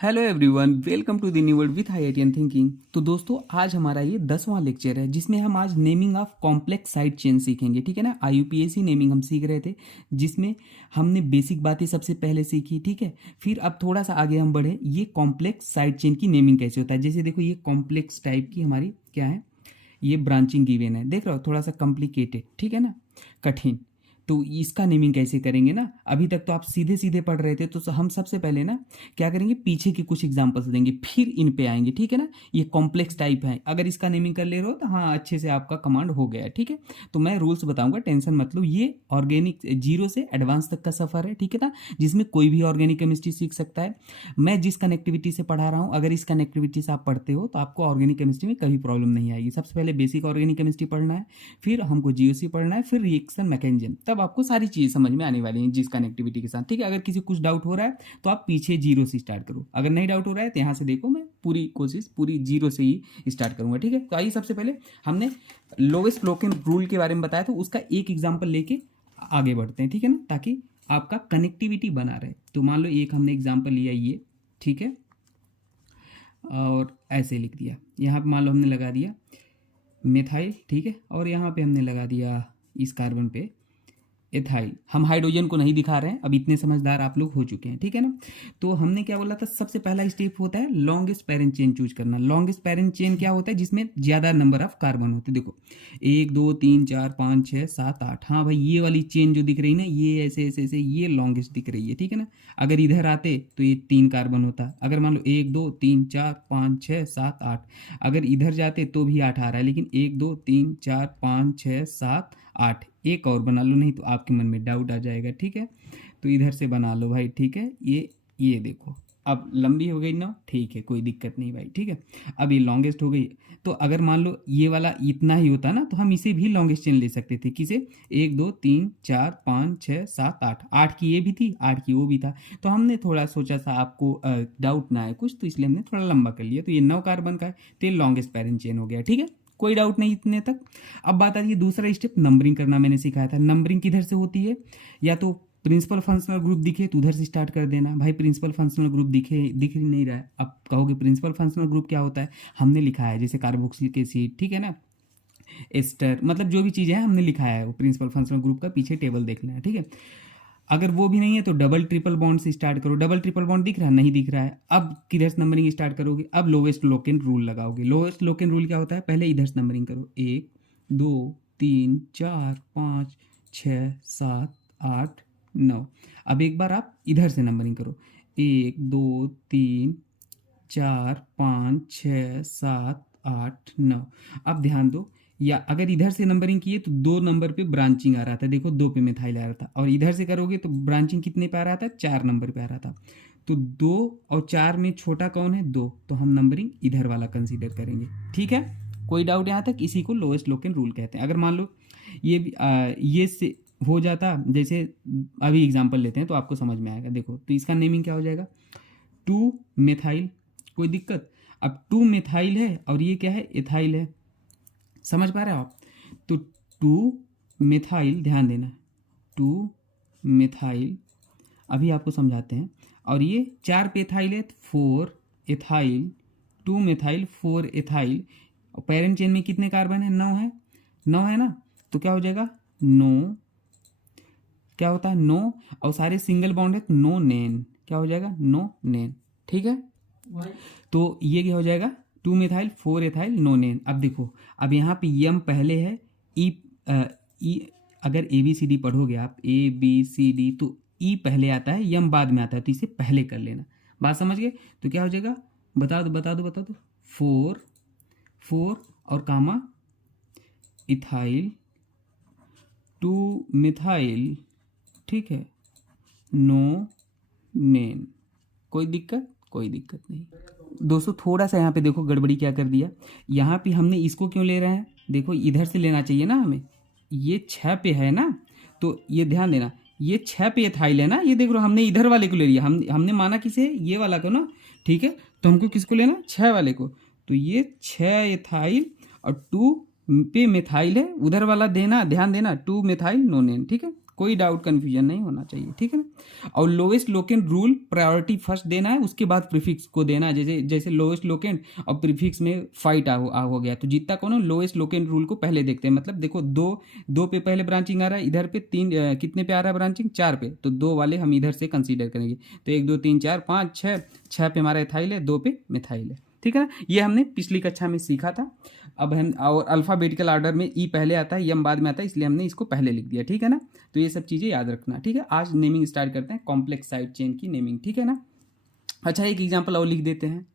Hello everyone, welcome to the new world with IITian thinking. तो दोस्तों, आज हमारा ये 10वां लेक्चर है जिसमें हम आज naming of complex side chain सीखेंगे। ठीक है ना। IUPAC नेमिंग हम सीख रहे थे, जिसमें हमने बेसिक बातें सबसे पहले सीखी। ठीक है। फिर अब थोड़ा सा आगे हम बढ़े, ये कॉम्प्लेक्स साइड चेन की नेमिंग कैसे होता है। जैसे देखो, ये कॉम्प्लेक्स टाइप की हमारी क्या है, ये ब्रांचिंग गिवन है, देख रहे हो, थोड़ा सा कॉम्प्लिकेटेड, ठीक है ना, कठिन। तो इसका नेमिंग कैसे करेंगे ना। अभी तक तो आप सीधे सीधे पढ़ रहे थे, तो हम सबसे पहले ना क्या करेंगे, पीछे के कुछ एग्जांपल्स देंगे, फिर इन पे आएंगे। ठीक है ना। ये कॉम्प्लेक्स टाइप है, अगर इसका नेमिंग कर ले रहे हो तो हाँ, अच्छे से आपका कमांड हो गया है। ठीक है। तो मैं रूल्स बताऊंगा, टेंशन मत लो। ये ऑर्गेनिक जीरो से एडवांस तक का सफर है, ठीक है ना, जिसमें कोई भी ऑर्गेनिक केमिस्ट्री सीख सकता है। मैं जिस कनेक्टिविटी से पढ़ा रहा हूँ, अगर इस कनेक्टिविटी से आप पढ़ते हो तो आपको ऑर्गेनिक केमिस्ट्री में कभी प्रॉब्लम नहीं आएगी। सबसे पहले बेसिक ऑर्गेनिक केमिस्ट्री पढ़ना है, फिर हमको GOC पढ़ना है, फिर रिएक्शन मैकेनिज्म, तब आपको सारी चीज़ें समझ में आने वाली हैं जिस कनेक्टिविटी के साथ। ठीक है। अगर किसी कुछ डाउट हो रहा है तो आप पीछे जीरो से स्टार्ट करो, अगर नहीं डाउट हो रहा है तो यहाँ से देखो, मैं पूरी कोशिश पूरी जीरो से ही स्टार्ट करूँगा। ठीक है। तो आइए, सबसे पहले हमने लोवेस्ट लोकेन रूल के बारे में बताया, तो उसका एक एग्जाम्पल लेके आगे बढ़ते हैं। ठीक है ना, ताकि आपका कनेक्टिविटी बना रहे। तो मान लो एक हमने एग्जाम्पल लिया ये, ठीक है, और ऐसे लिख दिया। यहाँ पे मान लो हमने लगा दिया मिथाइल, ठीक है, और यहाँ पे हमने लगा दिया इस कार्बन पे एथाइल। हम हाइड्रोजन को नहीं दिखा रहे हैं, अब इतने समझदार आप लोग हो चुके हैं। ठीक है ना। तो हमने क्या बोला था, सबसे पहला स्टेप होता है लॉन्गेस्ट पेरेंट चेन चूज करना। लॉन्गेस्ट पेरेंट चेन क्या होता है, जिसमें ज्यादा नंबर ऑफ कार्बन होते हैं। देखो 1 2 3 4 5 6 7 8, हाँ भाई, ये वाली चेन जो दिख रही ना, ये ऐसे ऐसे ऐसे, ये लॉन्गेस्ट दिख रही है। ठीक है ना। अगर इधर आते तो ये 3 कार्बन होता। अगर मान लो 1 2 3 4 5 6 7 8, अगर इधर जाते तो भी 8 आ रहा है, लेकिन 1 2 3 4 5 6 7 8, एक और बना लो, नहीं तो आपके मन में डाउट आ जाएगा। ठीक है। तो इधर से बना लो भाई। ठीक है। ये देखो, अब लंबी हो गई ना, ठीक है, कोई दिक्कत नहीं भाई। ठीक है। अब ये लॉन्गेस्ट हो गई, तो अगर मान लो ये वाला इतना ही होता ना, तो हम इसे भी लॉन्गेस्ट चेन ले सकते थे। किसे, 1 2 3 4 5 6 7 8, 8 की ये भी थी, 8 की वो भी था। तो हमने थोड़ा सोचा सा आपको डाउट ना आए कुछ, तो इसलिए हमने थोड़ा लंबा कर लिया। तो ये 9 कार्बन का है, तो ये लॉन्गेस्ट पेरेंट चेन हो गया। ठीक है, कोई डाउट नहीं इतने तक। अब बात आती है दूसरा स्टेप, नंबरिंग करना। मैंने सिखाया था नंबरिंग किधर से होती है, या तो प्रिंसिपल फंक्शनल ग्रुप दिखे तो उधर से स्टार्ट कर देना। भाई प्रिंसिपल फंक्शनल ग्रुप दिख ही नहीं रहा है, अब कहोगे प्रिंसिपल फंक्शनल ग्रुप क्या होता है, हमने लिखा है, जैसे कार्बोक्सिलिक एसिड, ठीक है ना, एस्टर, मतलब जो भी चीज़ें हैं हमने लिखा है, वो प्रिंसिपल फंक्शनल ग्रुप का पीछे टेबल देख लेना। ठीक है। अगर वो भी नहीं है तो डबल ट्रिपल बॉन्ड से स्टार्ट करो। डबल ट्रिपल बॉन्ड दिख रहा है, नहीं दिख रहा है, अब किधर से नंबरिंग स्टार्ट करोगे, अब लोवेस्ट लोकेन रूल लगाओगे। लोवेस्ट लोकेन रूल क्या होता है, पहले इधर से नंबरिंग करो, 1 2 3 4 5 6 7 8 9। अब एक बार आप इधर से नंबरिंग करो, 1 2 3 4 5 6 7 8 9। अब ध्यान दो, या अगर इधर से नंबरिंग किए तो 2 नंबर पे ब्रांचिंग आ रहा था, देखो 2 पे मिथाइल आ रहा था, और इधर से करोगे तो ब्रांचिंग कितने पे आ रहा था, 4 नंबर पे आ रहा था। तो 2 और 4 में छोटा कौन है, 2, तो हम नंबरिंग इधर वाला कंसीडर करेंगे। ठीक है। कोई डाउट यहाँ तक, इसी को लोएस्ट लोकेन रूल कहते हैं। अगर मान लो ये भी ये से हो जाता, जैसे अभी एग्जाम्पल लेते हैं तो आपको समझ में आएगा। देखो, तो इसका नेमिंग क्या हो जाएगा, 2 मेथाइल, कोई दिक्कत। अब 2 मेथाइल है और ये क्या है, एथाइल है, समझ पा रहे हो आप। तो 2 मिथाइल, ध्यान देना, 2 मिथाइल, अभी आपको समझाते हैं। और ये 4 पे एथाइल है, 4 एथाइल, 2 मिथाइल 4 एथाइल। और पेरेंट चेन में कितने कार्बन है, 9 है, 9 है ना, तो क्या हो जाएगा, 9, क्या होता है 9, और सारे सिंगल बॉन्ड है, नो नेन, क्या हो जाएगा, नो नेन। ठीक है। तो ये क्या हो जाएगा, 2 मिथाइल 4 एथाइल नो नेन। अब देखो, अब यहाँ पे यम पहले है, ई ई, अगर ABCD पढ़ोगे आप, ABCD, तो ई पहले आता है, यम बाद में आता है, तो इसे पहले कर लेना। बात समझ गए। तो क्या हो जाएगा, बता दो बता दो बता दो, 4 और कामा इथाइल, 2 मिथाइल, ठीक है, नो नेन। कोई दिक्कत, कोई दिक्कत नहीं। दोस्तों थोड़ा सा यहाँ पे देखो गड़बड़ी क्या कर दिया, यहाँ पे हमने इसको क्यों ले रहे हैं, देखो इधर से लेना चाहिए ना हमें, ये 6 पे है ना, तो ये ध्यान देना, ये 6 पे एथाइल है ना, ये देख लो हमने इधर वाले को ले लिया, हमने माना किसे, ये वाला को ना। ठीक है। तो हमको किसको लेना, 6 वाले को। तो ये 6 एथाइल और 2 पे मिथाइल है, उधर वाला देना, ध्यान देना, 2 मिथाइल नोनेन। ठीक है, कोई डाउट कन्फ्यूजन नहीं होना चाहिए, ठीक है ना। और lowest locant rule priority first देना है, उसके बाद प्रीफिक्स को देना है। जैसे जैसे लोएस्ट लोकेंट और प्रीफिक्स में फाइट हो गया, तो जितना कौन है लोएस्ट लोकेंट रूल को पहले देखते हैं। मतलब देखो दो पे पहले ब्रांचिंग आ रहा है, इधर पे तीन कितने पे आ रहा है ब्रांचिंग, 4 पे, तो 2 वाले हम इधर से कंसीडर करेंगे। तो 1 2 3 4 5 6, 6 पे हमारा एथाइल है, 2 पे मिथाइल है, ठीक है ना। ये हमने पिछली कक्षा में सीखा था। अब हम और अल्फ़ाबेटिकल ऑर्डर में ई पहले आता है, यम बाद में आता है, इसलिए हमने इसको पहले लिख दिया, ठीक है ना। तो ये सब चीज़ें याद रखना, ठीक है। आज नेमिंग स्टार्ट करते हैं, कॉम्प्लेक्स साइड चेन की नेमिंग, ठीक है ना। अच्छा, एक एग्जांपल और लिख देते हैं।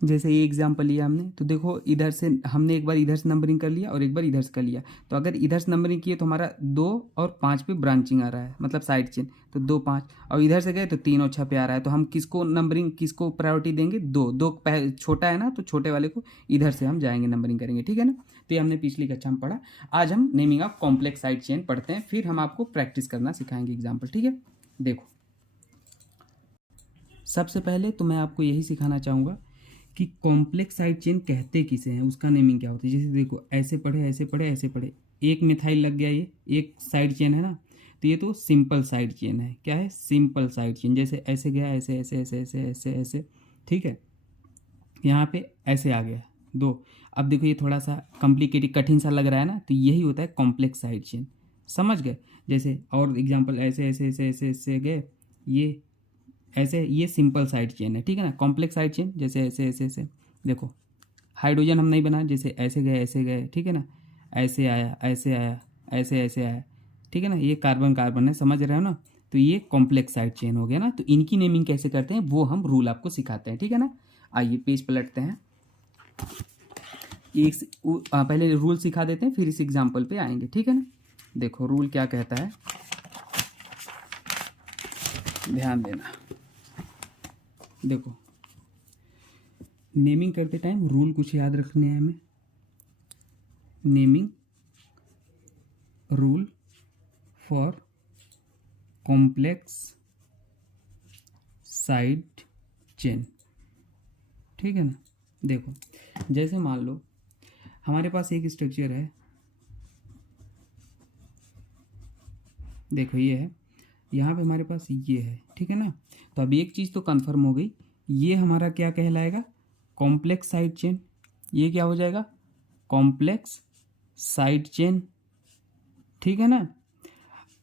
जैसे ये एग्जांपल लिया हमने, तो देखो इधर से हमने एक बार इधर से नंबरिंग कर लिया और एक बार इधर से कर लिया। तो अगर इधर से नंबरिंग किए तो हमारा 2 और 5 पे ब्रांचिंग आ रहा है, मतलब साइड चेन, तो 2 5, और इधर से गए तो 3 और 6 पे आ रहा है। तो हम किसको नंबरिंग, किसको प्रायोरिटी देंगे, 2 छोटा है ना, तो छोटे वाले को इधर से हम जाएंगे नंबरिंग करेंगे, ठीक है ना। तो ये हमने पिछली कक्षा में पढ़ा। आज हम naming of complex side chain पढ़ते हैं, फिर हम आपको प्रैक्टिस करना सिखाएंगे एग्जाम्पल, ठीक है। देखो सबसे पहले तो मैं आपको यही सिखाना चाहूँगा कि कॉम्प्लेक्स साइड चेन कहते किसे हैं, उसका नेमिंग क्या होता है। जैसे देखो ऐसे पढ़े ऐसे पढ़े ऐसे पढ़े, एक मिथाइल लग गया, ये एक साइड चेन है ना, तो ये तो सिंपल साइड चेन है। क्या है, सिंपल साइड चेन। जैसे ऐसे गया, ऐसे ऐसे ऐसे ऐसे ऐसे ऐसे, ठीक है। यहाँ पे ऐसे आ गया 2। अब देखो ये थोड़ा सा कॉम्प्लिकेटेड कठिन सा लग रहा है ना, तो यही होता है कॉम्प्लेक्स साइड चेन, समझ गए। जैसे और एग्जाम्पल ऐसे ऐसे ऐसे ऐसे ऐसे गए, ये ऐसे, ये सिंपल साइड चेन है, ठीक है ना। कॉम्प्लेक्स साइड चेन जैसे ऐसे ऐसे ऐसे, देखो हाइड्रोजन हम नहीं बना, जैसे ऐसे गए, ठीक है ना, ऐसे आया ऐसे आया ऐसे ऐसे आया, ठीक है ना। ये कार्बन कार्बन है, समझ रहे हो ना। तो ये कॉम्प्लेक्स साइड चेन हो गया ना। तो इनकी नेमिंग कैसे करते हैं वो हम रूल आपको सिखाते हैं, ठीक है ना। आइए पेज पलटते हैं, पहले रूल सिखा देते हैं, फिर इस एग्जाम्पल पे आएंगे, ठीक है ना। देखो रूल क्या कहता है, ध्यान देना। देखो नेमिंग करते टाइम रूल कुछ याद रखने हैं हमें। Naming rule for complex side chain, ठीक है ना। देखो जैसे मान लो हमारे पास एक स्ट्रक्चर है, देखो ये है, यहाँ पे हमारे पास ये है, ठीक है ना। तो अब एक चीज़ तो कंफर्म हो गई, ये हमारा क्या कहलाएगा, कॉम्प्लेक्स साइड चेन। ये क्या हो जाएगा, कॉम्प्लेक्स साइड चेन, ठीक है ना।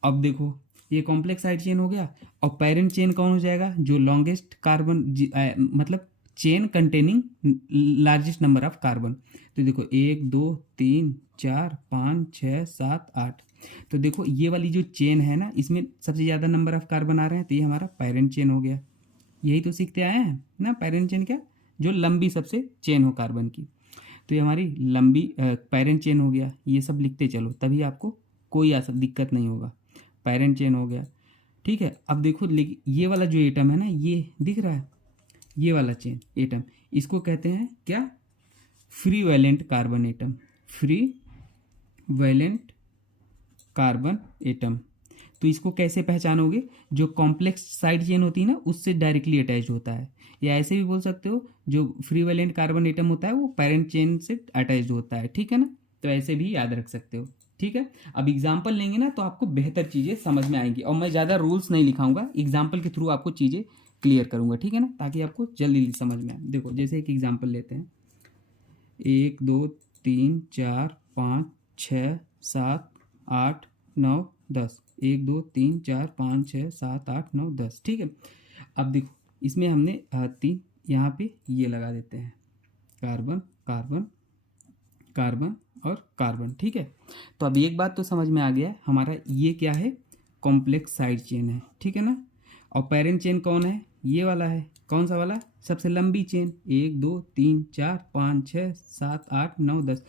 अब देखो ये कॉम्प्लेक्स साइड चेन हो गया, और पेरेंट चेन कौन हो जाएगा, जो लॉन्गेस्ट कार्बन मतलब chain containing largest number of carbon. तो देखो 1 2 3 4 5 6 7 8, तो देखो ये वाली जो चेन है ना, इसमें सबसे ज़्यादा नंबर ऑफ कार्बन आ रहे हैं, तो ये हमारा पेरेंट चेन हो गया। यही तो सीखते आए हैं ना, पेरेंट चेन क्या, जो लंबी सबसे चेन हो कार्बन की। तो ये हमारी लंबी पेरेंट चेन हो गया। ये सब लिखते चलो, तभी आपको कोई ऐसा दिक्कत नहीं होगा। पेरेंट चेन हो गया, ठीक है। अब देखो ये वाला जो एटम है ना, ये दिख रहा है, ये वाला चेन एटम, इसको कहते हैं क्या, free valent carbon atom, free valent carbon atom. तो इसको कैसे पहचानोगे, जो कॉम्प्लेक्स साइड चेन होती है ना, उससे डायरेक्टली अटैच होता है। या ऐसे भी बोल सकते हो, जो फ्री वैलेंट कार्बन एटम होता है वो पेरेंट चेन से अटैच होता है, ठीक है ना। तो ऐसे भी याद रख सकते हो, ठीक है। अब एग्जाम्पल लेंगे ना तो आपको बेहतर चीज़ें समझ में आएंगी, और मैं ज़्यादा रूल्स नहीं लिखाऊंगा, एग्जाम्पल के थ्रू आपको चीज़ें क्लियर करूंगा, ठीक है ना, ताकि आपको जल्दी समझ में आए। देखो जैसे एक एग्जाम्पल लेते हैं, 1 2 3 4 5 6 7 8 9 10, 1 2 3 4 5 6 7 8 9 10, ठीक है। अब देखो इसमें हमने 3 यहाँ पे ये लगा देते हैं, कार्बन कार्बन कार्बन और कार्बन, ठीक है। तो अब एक बात तो समझ में आ गया, हमारा ये क्या है, कॉम्प्लेक्स साइड चेन है, ठीक है ना। और पेरेंट चेन कौन है, ये वाला है, कौन सा वाला, सबसे लंबी चेन, 1 2 3 4 5 6 7 8 9 10।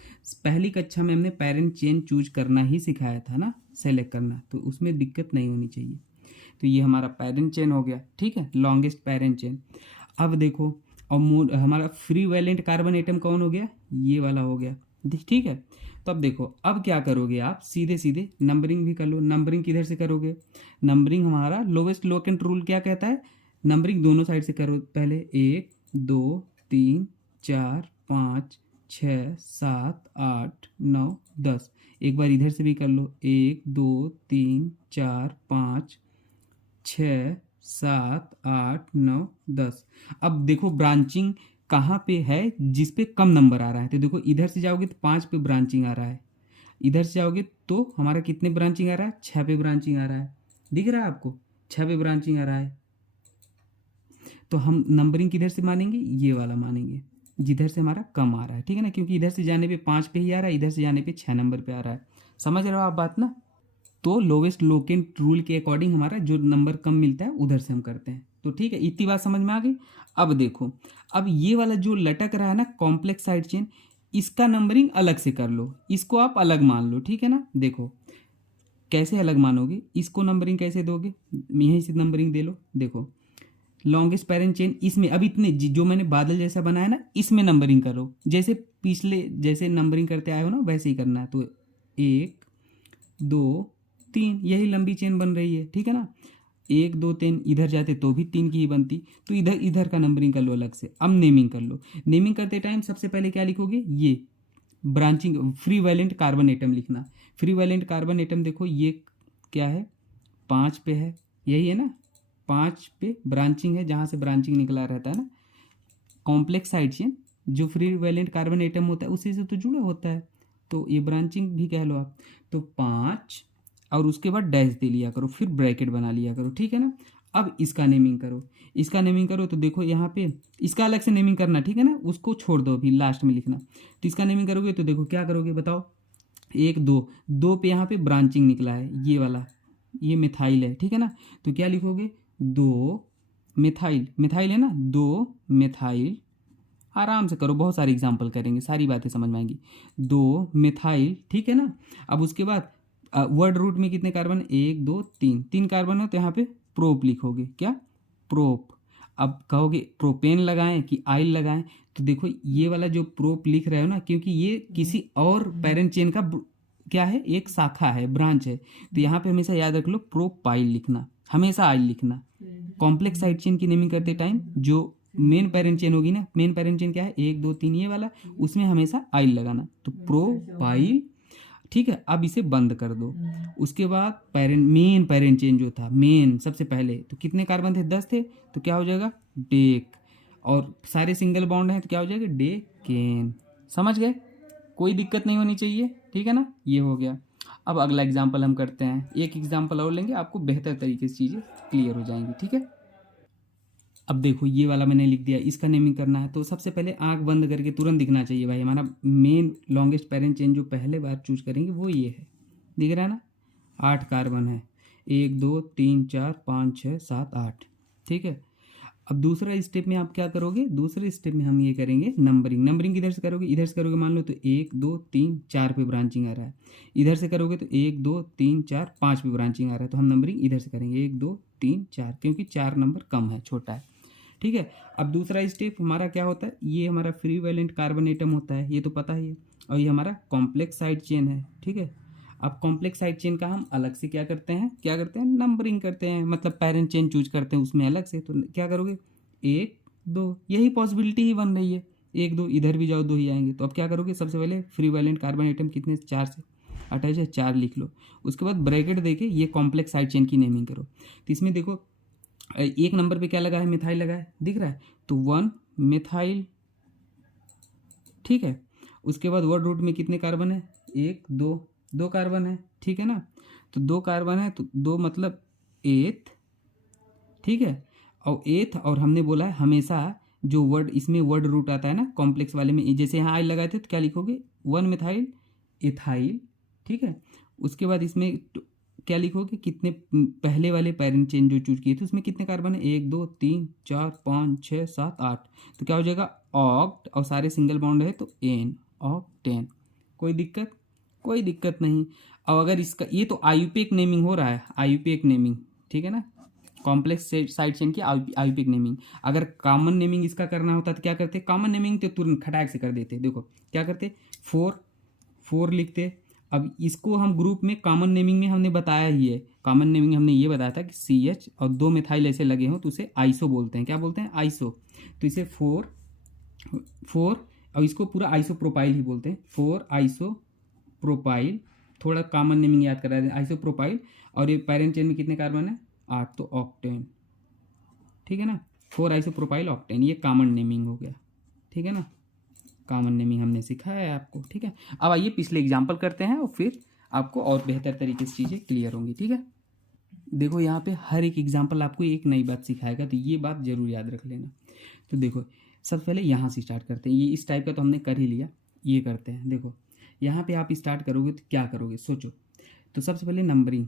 पहली कक्षा में हमने पेरेंट चेन चूज करना ही सिखाया था ना, सेलेक्ट करना, तो उसमें दिक्कत नहीं होनी चाहिए। तो ये हमारा पेरेंट चेन हो गया, ठीक है, लॉन्गेस्ट पेरेंट चेन। अब देखो और हमारा फ्री वैलेंट कार्बन एटम कौन हो गया, ये वाला हो गया, ठीक है। तो अब देखो, अब क्या करोगे आप, सीधे सीधे नंबरिंग भी कर लो। नंबरिंग किधर से करोगे, नंबरिंग हमारा लोवेस्ट लोकेंट रूल क्या कहता है, नंबरिंग दोनों साइड से करो। पहले 1 2 3 4 5 6 7 8 9 10। एक बार इधर से भी कर लो, 1 2 3 4 5 6 7 8 9 10। अब देखो ब्रांचिंग कहाँ पे है जिस पे कम नंबर आ रहा है, तो देखो इधर से जाओगे तो 5 पे ब्रांचिंग आ रहा है, इधर से जाओगे तो हमारा कितने ब्रांचिंग आ रहा है, 6 पे ब्रांचिंग आ रहा है। दिख रहा है आपको, 6 पे ब्रांचिंग आ रहा है। तो हम नंबरिंग किधर से मानेंगे, ये वाला मानेंगे जिधर से हमारा कम आ रहा है, ठीक है ना, क्योंकि इधर से जाने पे 5 पे ही आ रहा है, इधर से जाने पे 6 नंबर पे आ रहा है। समझ रहे हो आप बात ना। तो लोवेस्ट लोकेंट रूल के अकॉर्डिंग हमारा जो नंबर कम मिलता है उधर से हम करते हैं। तो ठीक है, इतनी बात समझ में आ गई। अब देखो, अब ये वाला जो लटक रहा है ना कॉम्प्लेक्स साइड चेन, इसका नंबरिंग अलग से कर लो, इसको आप अलग मान लो, ठीक है ना। देखो कैसे अलग मानोगे, इसको नंबरिंग कैसे दोगे, यहीं से नंबरिंग दे लो। देखो लॉन्गेस्ट पैरेंट चेन इसमें, अब इतने जो मैंने बादल जैसा बनाया ना, इसमें नंबरिंग करो, जैसे पिछले जैसे नंबरिंग करते आए हो ना वैसे ही करना है। तो 1 2 3, यही लंबी चेन बन रही है, ठीक है ना। 1 2 3 इधर जाते तो भी 3 की ही बनती, तो इधर इधर का नंबरिंग कर लो अलग से। अब नेमिंग कर लो। नेमिंग करते टाइम सबसे पहले क्या लिखोगे, ये branching free valent carbon atom लिखना। फ्री वैलेंट कार्बन एटम देखो ये क्या है, 5 पे है, यही है ना, 5 पे ब्रांचिंग है, जहाँ से ब्रांचिंग निकला रहता है ना। कॉम्प्लेक्स साइड चेन जो फ्री वैलेंट कार्बन एटम होता है उसी से तो जुड़ा होता है, तो ये ब्रांचिंग भी कह लो आप। तो 5 और उसके बाद डैश दे लिया करो, फिर ब्रैकेट बना लिया करो, ठीक है ना। अब इसका नेमिंग करो, इसका नेमिंग करो तो देखो यहाँ पे इसका अलग से नेमिंग करना, ठीक है ना, उसको छोड़ दो अभी लास्ट में लिखना। तो इसका नेमिंग करोगे तो देखो क्या करोगे बताओ, 1 2 2 पे यहाँ पे ब्रांचिंग निकला है, ये वाला, ये मिथाइल है, ठीक है ना। तो क्या लिखोगे, 2 मिथाइल, मिथाइल है ना, 2 मिथाइल, आराम से करो, बहुत सारे एग्जाम्पल करेंगे, सारी बातें समझ में आएंगी। 2 मिथाइल, ठीक है ना। अब उसके बाद वर्ड रूट में कितने कार्बन, 1 2 3, 3 कार्बन हो तो यहाँ पे प्रोप लिखोगे, क्या, प्रोप। अब कहोगे प्रोपेन लगाएं कि आइल लगाएं, तो देखो ये वाला जो प्रोप लिख रहे हो ना, क्योंकि ये किसी और पेरेंट चेन का क्या है, एक शाखा है, ब्रांच है, तो यहाँ पे हमेशा याद रख लो प्रोपाइल लिखना, हमेशा आइल लिखना। कॉम्प्लेक्स साइड चेन की नेमिंग करते टाइम जो मेन पेरेंट चेन होगी ना, मेन पेरेंट चेन क्या है, 1 2 3 ये वाला, उसमें हमेशा आइल लगाना, तो प्रोपाइल, ठीक है। अब इसे बंद कर दो। उसके बाद मेन पेरेंट चेन जो था, मेन सबसे पहले, तो कितने कार्बन थे, 10 थे, तो क्या हो जाएगा, डेक, और सारे सिंगल बॉन्ड हैं तो क्या हो जाएगा, डेकेन। समझ गए, कोई दिक्कत नहीं होनी चाहिए, ठीक है ना। ये हो गया। अब अगला एग्जाम्पल हम करते हैं, एक एग्जाम्पल और लेंगे, आपको बेहतर तरीके से चीज़ें क्लियर हो जाएंगी, ठीक है। अब देखो ये वाला मैंने लिख दिया, इसका नेमिंग करना है, तो सबसे पहले आंख बंद करके तुरंत दिखना चाहिए भाई, हमारा मेन लॉन्गेस्ट पेरेंट चेन जो पहले बार चूज करेंगे वो ये है, दिख रहा है ना, 8 कार्बन है, 1 2 3 4 5 6 7 8, ठीक है। अब दूसरा स्टेप में आप क्या करोगे, दूसरे स्टेप में हम ये करेंगे नंबरिंग। नंबरिंग किधर से करोगे, इधर से करोगे, मान लो तो 1 2 3 4 पे ब्रांचिंग आ रहा है, इधर से करोगे तो 1 2 3 4 5 पे ब्रांचिंग आ रहा है, तो हम नंबरिंग इधर से करेंगे 1 2 3 4, क्योंकि 4 नंबर कम है, छोटा है, ठीक है। अब दूसरा स्टेप हमारा क्या होता है, ये हमारा फ्री वैलेंट कार्बन एटम होता है, ये तो पता ही है, और ये हमारा कॉम्प्लेक्स साइड चेन है, ठीक है। अब कॉम्प्लेक्स साइड चेन का हम अलग से क्या करते हैं, नंबरिंग करते हैं, मतलब पेरेंट चेन चूज करते हैं उसमें अलग से। तो क्या करोगे, 1 2, यही पॉसिबिलिटी ही बन रही है, 1 2 इधर भी जाओ 2 ही आएंगे, तो अब क्या करोगे, सबसे पहले फ्री वैलेंट कार्बन एटम कितने, 4 से अटैच है, 4 लिख लो। उसके बाद ब्रैकेट देके ये कॉम्प्लेक्स साइड चेन की नेमिंग करो। तो इसमें देखो एक नंबर पे क्या लगा है, मिथाइल लगा है, दिख रहा है, तो 1 मिथाइल, ठीक है। उसके बाद वर्ड रूट में कितने कार्बन है, 1 2, 2 कार्बन है, ठीक है ना। तो 2 कार्बन है, तो 2 मतलब 8, ठीक है। और 8, और हमने बोला है हमेशा जो वर्ड इसमें वर्ड रूट आता है ना कॉम्प्लेक्स वाले में, जैसे यहाँ आई लगाए थे तो क्या लिखोगे, 1 मिथाइल इथाइल, ठीक है। उसके बाद इसमें क्या लिखोगे, कितने पहले वाले पेरेंट चेन जो चूज किए थे उसमें कितने कार्बन है, 1 2 3 4 5 6 7 8, तो क्या हो जाएगा, ऑक्ट, और सारे सिंगल बॉन्ड है तो एन, ऑक्टेन। कोई दिक्कत, कोई दिक्कत नहीं। और अगर इसका ये तो आयुपेक नेमिंग हो रहा है, आयुपेक नेमिंग, ठीक है ना, कॉम्प्लेक्स साइड चेन की आयुपेक नेमिंग। अगर कॉमन नेमिंग इसका करना होता तो क्या करते, कॉमन नेमिंग तो तुरंत खटाक से कर देते, देखो क्या करते, 4 लिखते। अब इसको हम ग्रुप में कॉमन नेमिंग में हमने बताया ही है, कॉमन नेमिंग हमने ये बताया था कि CH और 2 मिथाइल ऐसे लगे हों तो उसे आइसो बोलते हैं, क्या बोलते हैं, आइसो। तो इसे 4 और इसको पूरा आइसोप्रोपाइल ही बोलते हैं। 4 आइसोप्रोपाइल, थोड़ा कॉमन नेमिंग याद करा दें, आइसोप्रोपाइल। और ये पैरेंट चेन में कितने कार्बन है? 8, तो ऑक्टेन, ठीक है ना। 4 आइसोप्रोपाइल ऑक्टेन, ये कॉमन नेमिंग हो गया, ठीक है ना। कॉमन नेमिंग हमने सिखाया है आपको, ठीक है। अब आइए पिछले एग्जाम्पल करते हैं और फिर आपको और बेहतर तरीके से चीज़ें क्लियर होंगी, ठीक है। देखो यहाँ पे हर एक एग्जाम्पल आपको एक नई बात सिखाएगा, तो ये बात जरूर याद रख लेना। तो देखो सबसे पहले यहाँ से स्टार्ट करते हैं, ये इस टाइप का तो हमने कर ही लिया, ये करते हैं। देखो यहाँ पे आप स्टार्ट करोगे तो क्या करोगे, सोचो। तो सबसे पहले नंबरिंग,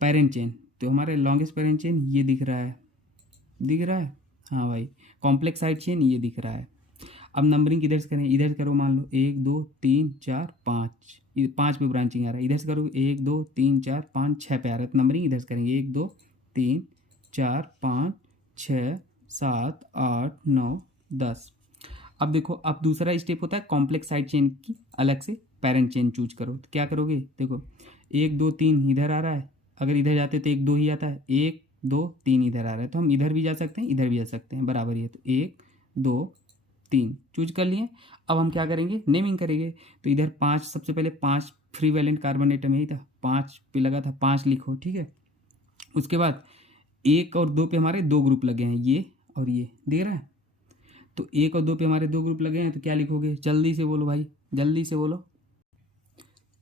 पेरेंट चेन, तो हमारे लॉन्गेस्ट पेरेंट चेन ये दिख रहा है, दिख रहा है, हाँ भाई। कॉम्प्लेक्स साइड चेन ये दिख रहा है। अब नंबरिंग किधर से करें, इधर से करो, मान लो 1 2 3 4 5, 5 पे ब्रांचिंग आ रहा है, इधर से करोगे 1 2 3 4 5 6 पे आ रहा है, तो नंबरिंग इधर से करेंगे 1 2 3 4 5 6 7 8 9 10। अब देखो, अब दूसरा स्टेप होता है कॉम्प्लेक्स साइड चेन की, अलग से पेरेंट चेन चूज करो। तो क्या करोगे, देखो 1 2 3 इधर आ रहा है, अगर इधर जाते तो 1 2 ही आता है, 1 2 3 इधर आ रहा है, तो हम इधर भी जा सकते हैं, इधर भी जा सकते हैं, बराबर ही है। तो 1 2 3 चूज कर लिए। अब हम क्या करेंगे, नेमिंग करेंगे। तो इधर 5, सबसे पहले 5 फ्री वैलेंट कार्बन एटम यही था, 5 पे लगा था, 5 लिखो, ठीक है। उसके बाद 1 और 2 पे हमारे 2 ग्रुप लगे हैं, ये और ये, दिख रहा है। तो 1 और 2 पे हमारे 2 ग्रुप लगे हैं, तो क्या लिखोगे, जल्दी से बोलो भाई, जल्दी से बोलो।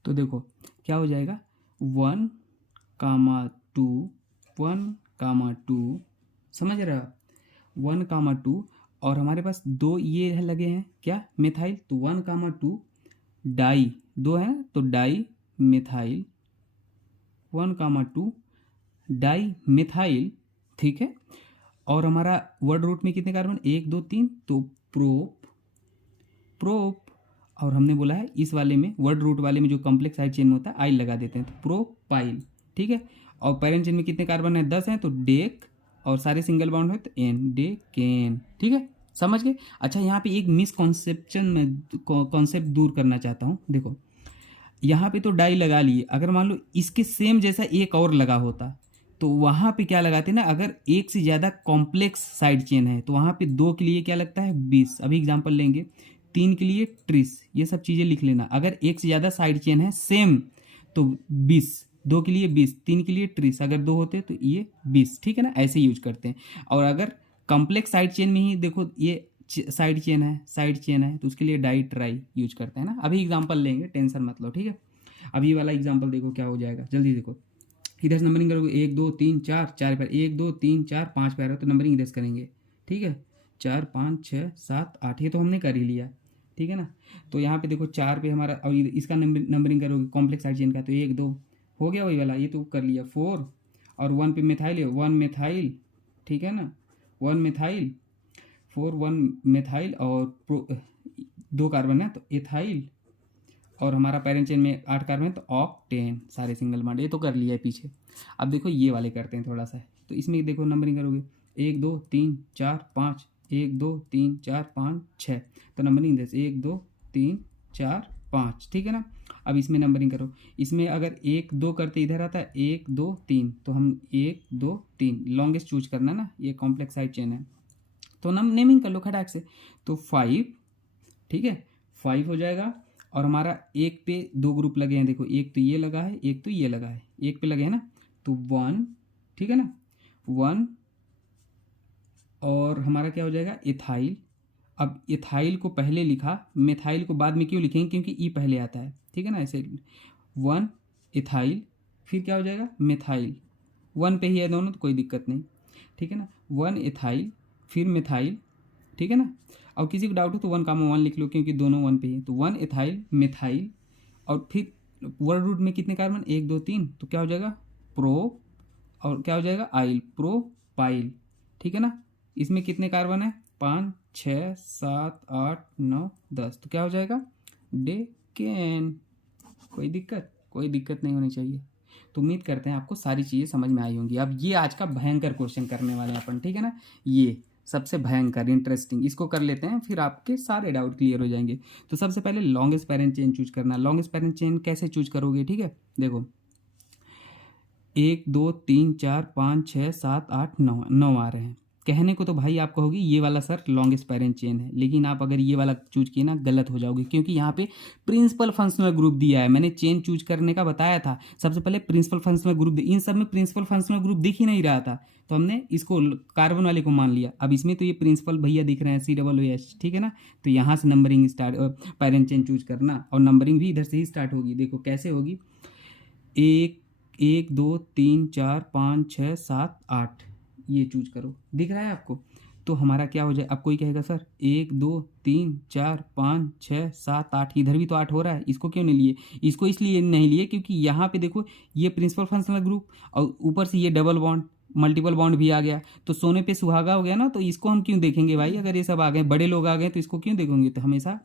तो देखो क्या हो जाएगा, 1 2, 1 2, समझ रहे हो, 1 2। और हमारे पास 2 ये है लगे हैं, क्या, मिथाइल, तो 1 2 डाई, 2 है तो डाई मिथाइल, 1 2 डाई मिथाइल, ठीक है। और हमारा वर्ड रूट में कितने कार्बन, 1 2 3, तो प्रोप, प्रोप। और हमने बोला है इस वाले में, वर्ड रूट वाले में जो कॉम्प्लेक्स साइड चेन में होता है, आइल लगा देते हैं, तो प्रोपाइल, ठीक है। और पेरेंट चेन में कितने कार्बन है, 10 हैं, तो डेक, और सारे सिंगल बॉन्ड है तो एन, डेकेन, ठीक है, समझ गए। अच्छा यहाँ पे एक मिसकॉन्सेप्शन में कॉन्सेप्ट दूर करना चाहता हूँ। देखो यहाँ पे तो डाई लगा लिए, अगर मान लो इसके सेम जैसा एक और लगा होता, तो वहाँ पे क्या लगाते ना, अगर एक से ज़्यादा कॉम्प्लेक्स साइड चेन है तो वहाँ पे 2 के लिए क्या लगता है, 20। अभी एग्जांपल लेंगे, 3 के लिए ट्रिस, ये सब चीज़ें लिख लेना। अगर एक से ज़्यादा साइड चेन है सेम तो 20, 2 के लिए 20, 3 के लिए ट्रिस, अगर 2 होते तो ये 20, ठीक है ना, ऐसे यूज करते हैं। और अगर कॉम्प्लेक्स साइड चेन में ही देखो ये साइड चेन है, साइड चेन है, तो उसके लिए डाई ट्राई यूज करते हैं ना। अभी एग्जांपल लेंगे, टेंशन मत लो, ठीक है। अब ये वाला एग्जांपल देखो क्या हो जाएगा, जल्दी देखो। इधर से नंबरिंग करोगे 1 2 3 4, 4 पर 1 2 3 4 5 पे आ रहा है, तो नंबरिंग इधर से करेंगे, ठीक है। 4 5 6 7 8, ये तो हमने कर ही लिया, ठीक है ना। तो यहाँ पे देखो 4 पे हमारा, और इसका नंबरिंग करोगे कॉम्प्लेक्स साइड चेन का, तो 1 2 हो गया वही वाला, ये तो कर लिया। 4 और 1 पे मिथाइल है, 1 मिथाइल, ठीक है ना, 1 मिथाइल, 4 1 मिथाइल, और 2 कार्बन है तो एथाइल, और हमारा पेरेंट चेन में 8 कार्बन है तो ऑक्टेन, सारे सिंगल बॉन्ड, ये तो कर लिया है पीछे। अब देखो ये वाले करते हैं थोड़ा सा, तो इसमें देखो नंबरिंग करोगे 1 2 3 4 5, 1 2 3 4 5 6, तो नंबरिंग जैसे 1 2 3 4 5, ठीक है ना। अब इसमें नंबरिंग करो, इसमें अगर 1 2 करते इधर आता है 1 2 3, तो हम 1 2 3 लॉन्गेस्ट चूज करना ना, ये कॉम्प्लेक्स साइड चेन है, तो नेमिंग कर लो खटाक से। तो 5, ठीक है, 5 हो जाएगा। और हमारा एक पे 2 ग्रुप लगे हैं, देखो एक तो ये लगा है, एक तो ये लगा है, एक पे लगे हैं ना, तो 1, ठीक है ना, 1। और हमारा क्या हो जाएगा, इथाइल। अब इथाइल को पहले लिखा, मिथाइल को बाद में क्यों लिखेंगे, क्योंकि ई पहले आता है, ठीक है ना, ऐसे 1 इथाइल, फिर क्या हो जाएगा, मिथाइल, 1 पे ही है दोनों तो कोई दिक्कत नहीं, ठीक है ना, 1 इथाइल, फिर मिथाइल, ठीक है ना। और किसी को डाउट हो तो 1 लिख लो, क्योंकि दोनों 1 पे ही, तो 1 इथाइल मिथाइल, और फिर वर्ड रूट में कितने कार्बन, 1 2 3, तो क्या हो जाएगा, प्रो, और क्या हो जाएगा, आइल, प्रोपाइल, ठीक है ना। इसमें कितने कार्बन है, 5 6 7 8 9 10, तो क्या हो जाएगा, डेकेन। कोई दिक्कत नहीं होनी चाहिए। तो उम्मीद करते हैं आपको सारी चीज़ें समझ में आई होंगी। अब ये आज का भयंकर क्वेश्चन करने वाले हैं अपन, ठीक है ना, ये सबसे भयंकर इंटरेस्टिंग, इसको कर लेते हैं, फिर आपके सारे डाउट क्लियर हो जाएंगे। तो सबसे पहले लॉन्गेस्ट पेरेंट चेन चूज करना। लॉन्गेस्ट पेरेंट चेन कैसे चूज करोगे, ठीक है, देखो 1 2 3 4 5 6 7 8 9 9 आ रहे हैं, कहने को तो भाई आप कहोगे ये वाला सर लॉन्गेस्ट पेरेंट चेन है, लेकिन आप अगर ये वाला चूज किए ना गलत हो जाओगे, क्योंकि यहाँ पे प्रिंसिपल फंक्शनल ग्रुप दिया है। मैंने चेन चूज करने का बताया था, सबसे पहले प्रिंसिपल फंक्शनल ग्रुप, इन सब में प्रिंसिपल फंक्शनल ग्रुप दिख ही नहीं रहा था, तो हमने इसको कार्बन वाले को मान लिया। अब इसमें तो ये प्रिंसिपल भैया दिख रहे हैं COOH, ठीक है ना। तो यहाँ से numbering start, parent chain choose करना, और नंबरिंग भी इधर से ही स्टार्ट होगी। देखो कैसे होगी, 1 2 3 4 5 6 7 8, ये चूज करो, दिख रहा है आपको। तो हमारा क्या हो जाए, अब कोई कहेगा सर 1 2 3 4 5 6 7 8, इधर भी तो 8 हो रहा है, इसको क्यों नहीं लिए? इसको इसलिए नहीं लिए क्योंकि यहाँ पे देखो ये प्रिंसिपल फंक्शनल ग्रुप और ऊपर से ये डबल बॉन्ड मल्टीपल बॉन्ड भी आ गया, तो सोने पे सुहागा हो गया ना। तो इसको हम क्यों देखेंगे भाई, अगर ये सब आ गए, बड़े लोग आ गए, तो इसको क्यों देखेंगे? तो हमेशा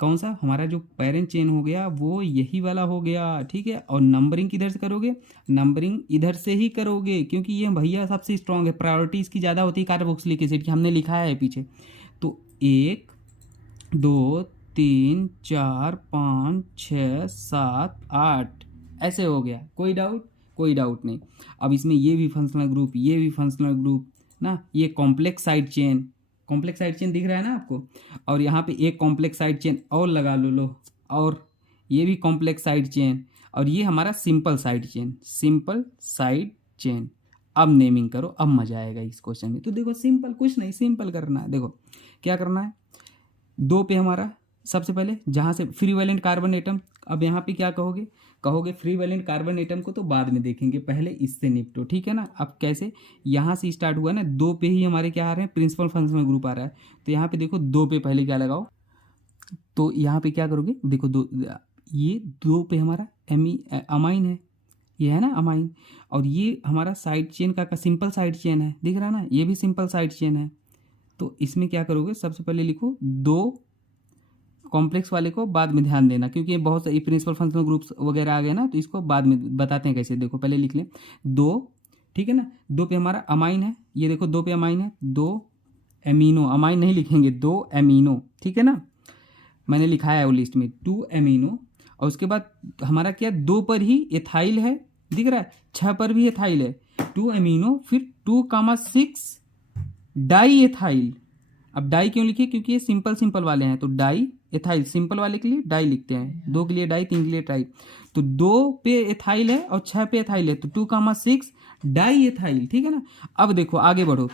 कौन सा हमारा जो पेरेंट चेन हो गया वो यही वाला हो गया, ठीक है। और नंबरिंग किधर से करोगे? नंबरिंग इधर से ही करोगे, क्योंकि ये भैया सबसे स्ट्रांग है, प्रायोरिटी इसकी ज़्यादा होती है कार्बोक्सिलिक एसिड की, हमने लिखा है पीछे। तो 1 2 3 4 5 6 7 8 ऐसे हो गया। कोई डाउट? कोई डाउट नहीं। अब इसमें ये भी फंक्शनल ग्रुप, ये भी फंक्शनल ग्रुप ना, ये complex side chain, complex side chain दिख रहा है ना आपको। और यहाँ पे एक कॉम्प्लेक्स साइड चेन और लगा लो, और ये भी कॉम्प्लेक्स साइड चेन, और ये हमारा simple side chain, simple side chain. अब नेमिंग करो, अब मजा आएगा इस क्वेश्चन में। तो देखो सिंपल, कुछ नहीं, सिंपल करना है। देखो क्या करना है, 2 पे हमारा सबसे पहले जहाँ से फ्री वैलेंट कार्बन एटम, अब यहाँ पे क्या कहोगे, कहोगे फ्री वैलेंट कार्बन एटम को तो बाद में देखेंगे, पहले इससे निपटो, ठीक है ना। अब कैसे, यहाँ से स्टार्ट हुआ ना, 2 पे ही हमारे क्या आ रहे हैं, प्रिंसिपल फंक्शनल ग्रुप आ रहा है। तो यहाँ पे देखो 2 पे पहले क्या लगाओ, तो यहाँ पे क्या करोगे, देखो ये 2 पे हमारा अमाइन है, ये है ना अमाइन, और ये हमारा साइड चेन का सिंपल साइड चेन है, दिख रहा है ना, ये भी सिंपल साइड चेन है। तो इसमें क्या करोगे, सबसे पहले लिखो 2, कॉम्प्लेक्स वाले को बाद में ध्यान देना, क्योंकि बहुत सारे प्रिंसिपल फंक्शनल ग्रुप्स वगैरह आ गए ना, तो इसको बाद में बताते हैं कैसे। देखो पहले लिख लें 2, ठीक है ना। 2 पे हमारा अमाइन है, ये देखो 2 पे अमाइन है, 2 एमिनो, अमाइन नहीं लिखेंगे, 2 एमिनो, ठीक है ना, मैंने लिखा है वो लिस्ट में 2 एमिनो। और उसके बाद हमारा क्या, 2 पर ही एथाइल है, दिख रहा है, 6 पर भी एथाइल है, 2 एमिनो, फिर 2,6 डाई एथाइल। अब डाई क्यों लिखिए, क्योंकि ये सिंपल वाले हैं, तो डाई एथाइल, सिंपल वाले के लिए डाई लिखते हैं, 2 के लिए डाई, 3 के लिए डाई। तो 2 पे एथाइल है और 6 पे एथाइल है, तो 2,6 डाई एथाइल, ठीक है ना। अब देखो आगे बढ़ो,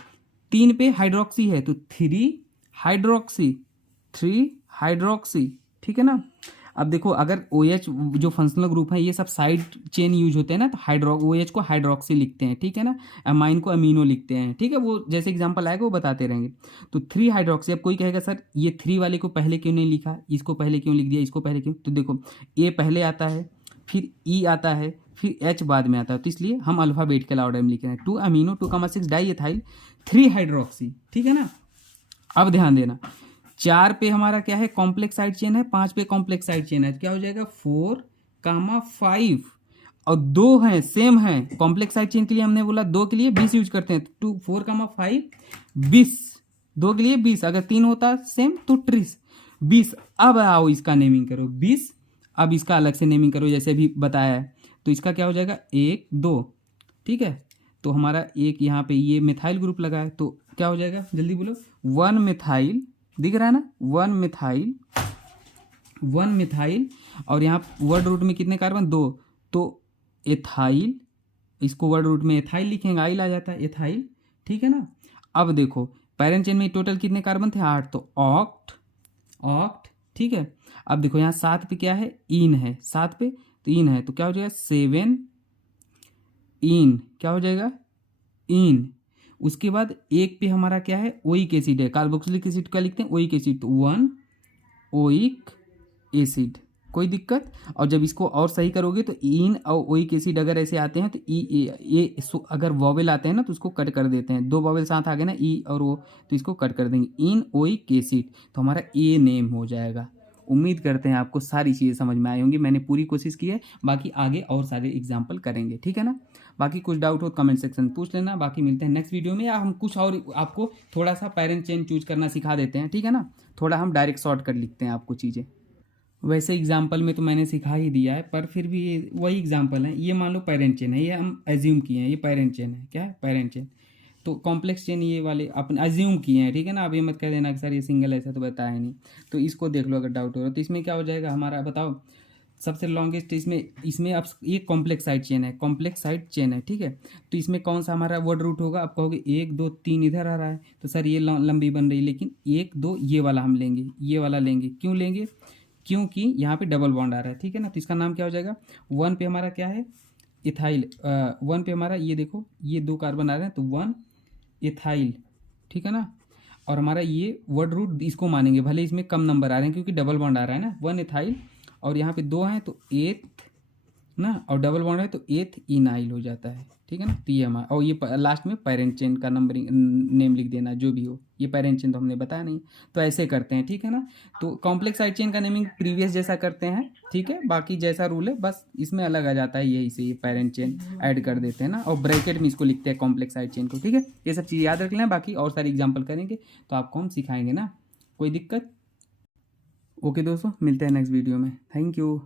3 पे हाइड्रोक्सी है, तो 3 हाइड्रोक्सी, 3 हाइड्रोक्सी, ठीक है ना। अब देखो अगर OH जो फंक्शनल ग्रुप है ये सब साइड चेन यूज होते हैं ना, तो OH को हाइड्रोक्सी लिखते हैं, ठीक है ना, अमाइन को अमीनो लिखते हैं, ठीक है। वो जैसे एग्जांपल आएगा वो बताते रहेंगे। तो 3 हाइड्रोक्सी, अब कोई कहेगा सर ये 3 वाले को पहले क्यों नहीं लिखा, इसको पहले क्यों लिख दिया, इसको पहले क्यों? तो देखो A पहले आता है, फिर E आता है, फिर H बाद में आता है, तो इसलिए हम अल्फाबेटिकल ऑर्डर में लिख रहे हैं, 2 अमीनो, 2,6 डाई एथाइल, 3 हाइड्रोक्सी, ठीक है ना। अब ध्यान देना, 4 पे हमारा क्या है, कॉम्प्लेक्स साइड चेन है, 5 पे कॉम्प्लेक्स साइड चेन है, क्या हो जाएगा 4,5, और 2 हैं सेम है, कॉम्प्लेक्स साइड चेन के लिए हमने बोला 2 के लिए 20 यूज करते हैं, तो 4,5 20, 2 के लिए 20, अगर 3 होता सेम तो 20। अब आओ इसका नेमिंग करो 20, अब इसका अलग से नेमिंग करो जैसे अभी बताया है। तो इसका क्या हो जाएगा 1 2, ठीक है। तो हमारा एक यहाँ पे ये मिथाइल ग्रुप लगा है, तो क्या हो जाएगा जल्दी बोलो, 1 मिथाइल, दिख रहा है ना, 1 मिथाइल, 1 मिथाइल, और यहाँ वर्ड रूट में कितने कार्बन, 2, तो एथाइल, इसको वर्ड रूट में एथाइल लिखेंगे, आइल आ जाता है एथाइल, ठीक है ना। अब देखो पैरेंट चेन में टोटल कितने कार्बन थे, 8, तो ऑक्ट, ठीक है। अब देखो यहाँ 7 पे क्या है, इन है, 7 पे तो इन है, तो क्या हो जाएगा 7 इन, क्या हो जाएगा इन। उसके बाद 1 पे हमारा क्या है, ओइक एसिड है, कार्बोक्सिलिक एसिड का लिखते हैं ओइक एसिड, तो 1 ओइक एसिड, कोई दिक्कत। और जब इसको और सही करोगे तो इन और ओइक एसिड अगर ऐसे आते हैं तो ये अगर वॉवेल आते हैं ना तो उसको कट कर देते हैं, 2 वॉवेल साथ आ गए ना, ई और ओ, तो इसको कट कर देंगे, इन ओइक एसिड, तो हमारा ए नेम हो जाएगा। उम्मीद करते हैं आपको सारी चीज़ें समझ में आई होंगी, मैंने पूरी कोशिश की है, बाकी आगे और सारे एग्जाम्पल करेंगे, ठीक है ना। बाकी कुछ डाउट हो कमेंट सेक्शन में पूछ लेना, बाकी मिलते हैं नेक्स्ट वीडियो में, या हम कुछ और आपको थोड़ा सा पेरेंट चेन चूज करना सिखा देते हैं, ठीक है ना, थोड़ा हम डायरेक्ट शॉर्ट कर लिखते हैं आपको चीज़ें। वैसे एग्जाम्पल में तो मैंने सिखा ही दिया है, पर फिर भी वही एग्जाम्पल है, ये मान लो पेरेंट चेन है, ये हम एज्यूम किए हैं ये पेरेंट चेन है, क्या है पेरेंट चेन। तो तो कॉम्प्लेक्स चेन ये वाले अपने अज्यूम किए हैं, ठीक है ना। आप ये मत कह देना कि सर ये सिंगल ऐसा तो बताया नहीं, तो इसको देख लो अगर डाउट हो रहा तो। इसमें क्या हो जाएगा हमारा, बताओ सबसे लॉन्गेस्ट इसमें इसमें अब ये कॉम्प्लेक्स साइड चेन है, कॉम्प्लेक्स साइड चेन है, ठीक है। तो इसमें कौन सा हमारा वर्ड रूट होगा, आप कहोगे 1 2 3 इधर आ रहा है तो सर ये लंबी बन रही है, लेकिन 1 2 ये वाला हम लेंगे, ये वाला लेंगे। क्यों लेंगे, क्योंकि यहाँ पे डबल बॉन्ड आ रहा है, ठीक है ना। तो इसका नाम क्या हो जाएगा, 1 पे हमारा क्या है, इथाइल। 1 पे हमारा ये देखो ये 2 कार्बन आ रहे हैं तो 1 इथाइल, ठीक है ना। और हमारा ये वर्ड रूट इसको मानेंगे, भले इसमें कम नंबर आ रहे हैं क्योंकि डबल बॉन्ड आ रहा है ना, 1 इथाइल और यहाँ पे 2 हैं तो 8 ना, और डबल बॉन्ड है तो 8 इनाइल हो जाता है, ठीक है ना। तो ये हमारा, और ये लास्ट में पेरेंट चेन का नंबरिंग नेम लिख देना जो भी हो, ये पेरेंट चेन तो हमने बताया नहीं, तो ऐसे करते हैं, ठीक है ना। तो कॉम्प्लेक्स साइड चेन का नेमिंग प्रीवियस जैसा करते हैं, ठीक है। बाकी जैसा रूल है बस इसमें अलग आ जाता है, यही से ये पेरेंट चेन ऐड कर देते हैं ना, और ब्रैकेट में इसको लिखते हैं कॉम्प्लेक्स साइड चेन को, ठीक है। ये सब चीज़ याद रख लें, बाकी और सारी एग्जाम्पल करेंगे तो आपको हम सिखाएंगे ना, कोई दिक्कत। ओके दोस्तों, मिलते हैं नेक्स्ट वीडियो में, थैंक यू।